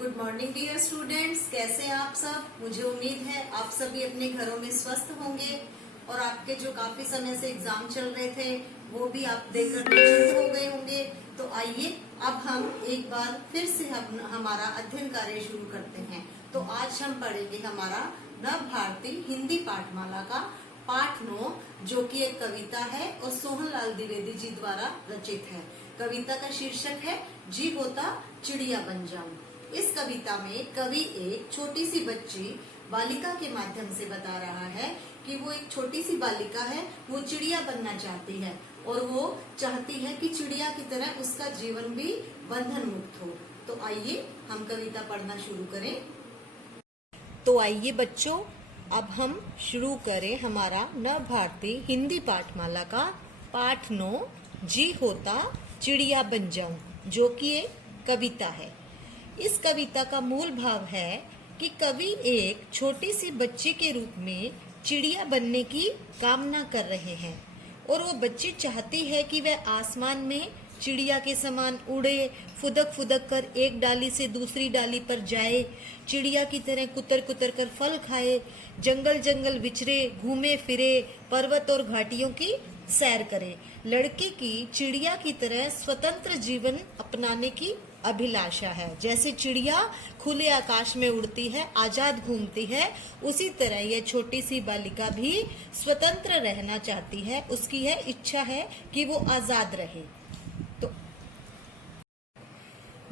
Good morning dear students, कैसे हैं आप सब। मुझे उम्मीद है आप सभी अपने घरों में स्वस्थ होंगे और आपके जो काफी समय से एग्जाम चल रहे थे वो भी आप देखकर निश्चिंत हो गए होंगे। तो आइए अब हम एक बार फिर से हमारा अध्ययन कार्य शुरू करते हैं। तो आज हम पढ़ेंगे हमारा नव भारती हिंदी पाठमाला का पाठ 9, जो कि एक कविता है और सोहनलाल द्विवेदी जी द्वारा रचित है। कविता का शीर्षक है जी होता चिड़िया बन जाऊं। इस कविता में कवि एक छोटी सी बच्ची बालिका के माध्यम से बता रहा है कि वो एक छोटी सी बालिका है, वो चिड़िया बनना चाहती है और वो चाहती है कि चिड़िया की तरह उसका जीवन भी बंधन मुक्त हो। तो आइए हम कविता पढ़ना शुरू करें। तो आइए बच्चों, अब हम शुरू करें हमारा नव भारती हिंदी पाठमाला का पाठ 9, जी होता चिड़िया बन जाऊं, जो कि एक कविता है। इस कविता का मूल भाव है कि कवि एक छोटी सी बच्ची के रूप में चिड़िया बनने की कामना कर रहे हैं और वो बच्ची चाहती है कि वह आसमान में चिड़िया के समान उड़े, फुदक फुदक कर एक डाली से दूसरी डाली पर जाए, चिड़िया की तरह कुतर कुतर कर फल खाए, जंगल जंगल विचरे, घूमे फिरे, पर्वत और घाटियों की सैर करे। लड़की की चिड़िया की तरह स्वतंत्र जीवन अपनाने की अभिलाषा है। जैसे चिड़िया खुले आकाश में उड़ती है, आजाद घूमती है, उसी तरह यह छोटी सी बालिका भी स्वतंत्र रहना चाहती है। उसकी यह इच्छा है कि वो आजाद रहे। तो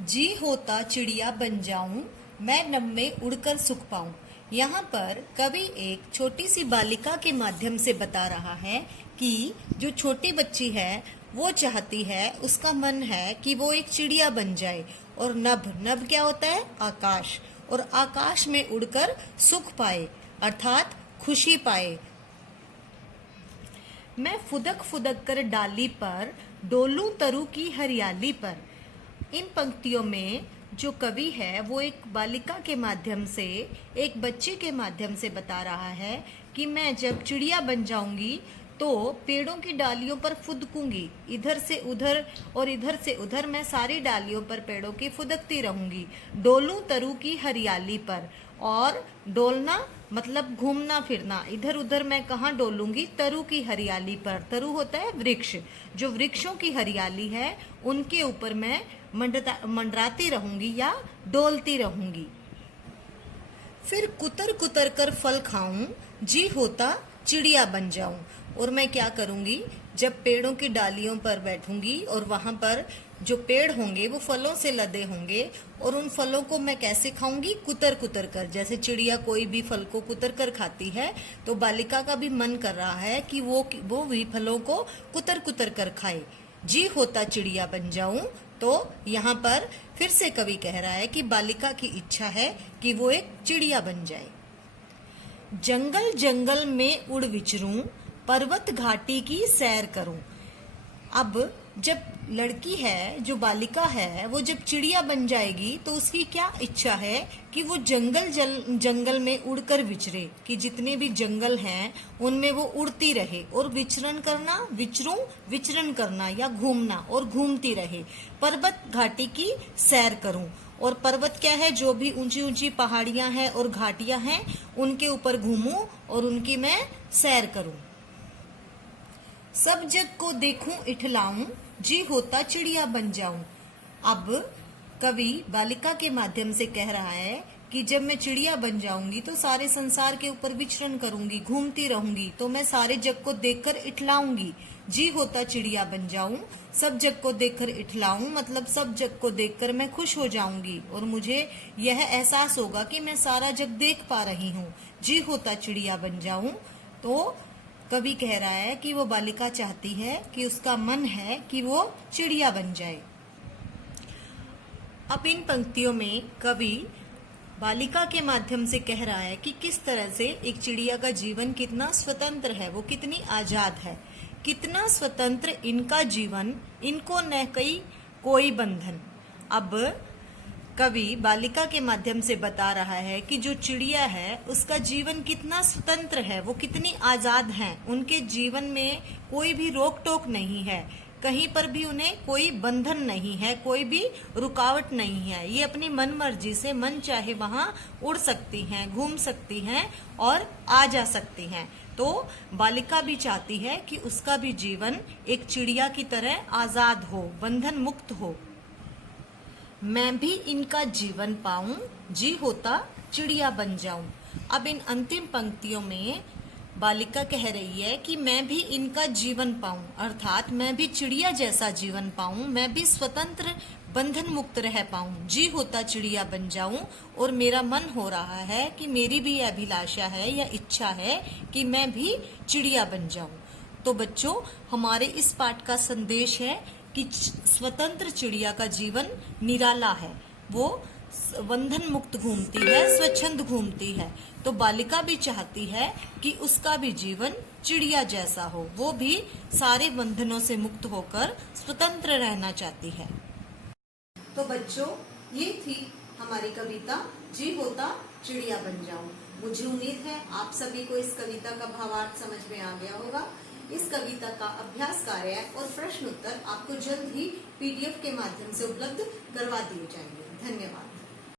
जी होता चिड़िया बन जाऊं, मैं नभ में उड़कर सुख पाऊं। यहाँ पर कवि एक छोटी सी बालिका के माध्यम से बता रहा है कि जो छोटी बच्ची है वो चाहती है, उसका मन है कि वो एक चिड़िया बन जाए और नभ क्या होता है? आकाश, और आकाश में उड़कर सुख पाए अर्थात खुशी पाए। मैं फुदक फुदक कर डाली पर डोलूं तरु की हरियाली पर। इन पंक्तियों में जो कवि है वो एक बालिका के माध्यम से, एक बच्चे के माध्यम से बता रहा है कि मैं जब चिड़िया बन जाऊंगी तो पेड़ों की डालियों पर फुदकूंगी, इधर से उधर और इधर से उधर मैं सारी डालियों पर पेड़ों की फुदकती रहूंगी। डोलूं तरु की हरियाली पर, और डोलना मतलब घूमना फिरना, इधर उधर मैं कहाँ डोलूंगी? तरु की हरियाली पर। तरु होता है वृक्ष, जो वृक्षों की हरियाली है उनके ऊपर मैं मंडराती रहूंगी या डोलती रहूंगी। फिर कुतर कुतर कर फल खाऊं, जी होता चिड़िया बन जाऊं। और मैं क्या करूंगी? जब पेड़ों की डालियों पर बैठूंगी और वहां पर जो पेड़ होंगे वो फलों से लदे होंगे और उन फलों को मैं कैसे खाऊंगी? कुतर कुतर कर। जैसे चिड़िया कोई भी फल को कुतर कर खाती है, तो बालिका का भी मन कर रहा है कि वो भी फलों को कुतर कुतर कर खाए। जी होता चिड़िया बन जाऊं। तो यहाँ पर फिर से कवि कह रहा है कि बालिका की इच्छा है कि वो एक चिड़िया बन जाए। जंगल जंगल में उड़ विचरूं, पर्वत घाटी की सैर करूं। अब जब लड़की है, जो बालिका है, वो जब चिड़िया बन जाएगी तो उसकी क्या इच्छा है कि वो जंगल में उड़कर विचरे, कि जितने भी जंगल हैं उनमें वो उड़ती रहे और विचरण करना या घूमना और घूमती रहे। पर्वत घाटी की सैर करूं, और पर्वत क्या है? जो भी ऊंची ऊंची पहाड़ियां हैं और घाटियां हैं उनके ऊपर घूमूं और उनकी मैं सैर करूं। सब जग को देखूं इठलाऊं, जी होता चिड़िया बन जाऊं। अब कवि बालिका के माध्यम से कह रहा है कि जब मैं चिड़िया बन जाऊंगी तो सारे संसार के ऊपर विचरण करूंगी, घूमती रहूंगी, तो मैं सारे जग को देखकर इठलाऊंगी। जी होता चिड़िया बन जाऊं, सब जग को देखकर इठलाऊं मतलब सब जग को देखकर मैं खुश हो जाऊंगी और मुझे यह एहसास होगा कि मैं सारा जग देख पा रही हूँ। जी होता चिड़िया बन जाऊं। तो कवि कह रहा है कि वो बालिका चाहती है कि उसका मन है कि वो चिड़िया बन जाए। अब इन पंक्तियों में कवि बालिका के माध्यम से कह रहा है कि किस तरह से एक चिड़िया का जीवन कितना स्वतंत्र है, वो कितनी आजाद है, कितना स्वतंत्र इनका जीवन, इनको न कोई बंधन। अब कवि बालिका के माध्यम से बता रहा है कि जो चिड़िया है उसका जीवन कितना स्वतंत्र है, वो कितनी आजाद हैं, उनके जीवन में कोई भी रोक टोक नहीं है, कहीं पर भी उन्हें कोई बंधन नहीं है, कोई भी रुकावट नहीं है। ये अपनी मन मर्जी से मन चाहे वहां उड़ सकती हैं, घूम सकती हैं और आ जा सकती हैं। तो बालिका भी चाहती है कि उसका भी जीवन एक चिड़िया की तरह आजाद हो, बंधन मुक्त हो। मैं भी इनका जीवन पाऊं, जी होता चिड़िया बन जाऊं। अब इन अंतिम पंक्तियों में बालिका कह रही है कि मैं भी इनका जीवन पाऊं, अर्थात मैं भी चिड़िया जैसा जीवन पाऊं, मैं भी स्वतंत्र बंधन मुक्त रह पाऊं, जी होता चिड़िया बन जाऊं। और मेरा मन हो रहा है कि मेरी भी अभिलाषा है या इच्छा है कि मैं भी चिड़िया बन जाऊं। तो बच्चों, हमारे इस पाठ का संदेश है कि स्वतंत्र चिड़िया का जीवन निराला है। वो बंधन मुक्त घूमती है, स्वच्छंद घूमती है। तो बालिका भी चाहती है कि उसका भी जीवन चिड़िया जैसा हो, वो भी सारे बंधनों से मुक्त होकर स्वतंत्र रहना चाहती है। तो बच्चों, ये थी हमारी कविता जी होता चिड़िया बन जाऊं। मुझे उम्मीद है आप सभी को इस कविता का भावार्थ समझ में आ गया होगा। इस कविता का अभ्यास कार्य और प्रश्न उत्तर आपको जल्द ही PDF के माध्यम से उपलब्ध करवा दिए जाएंगे। धन्यवाद।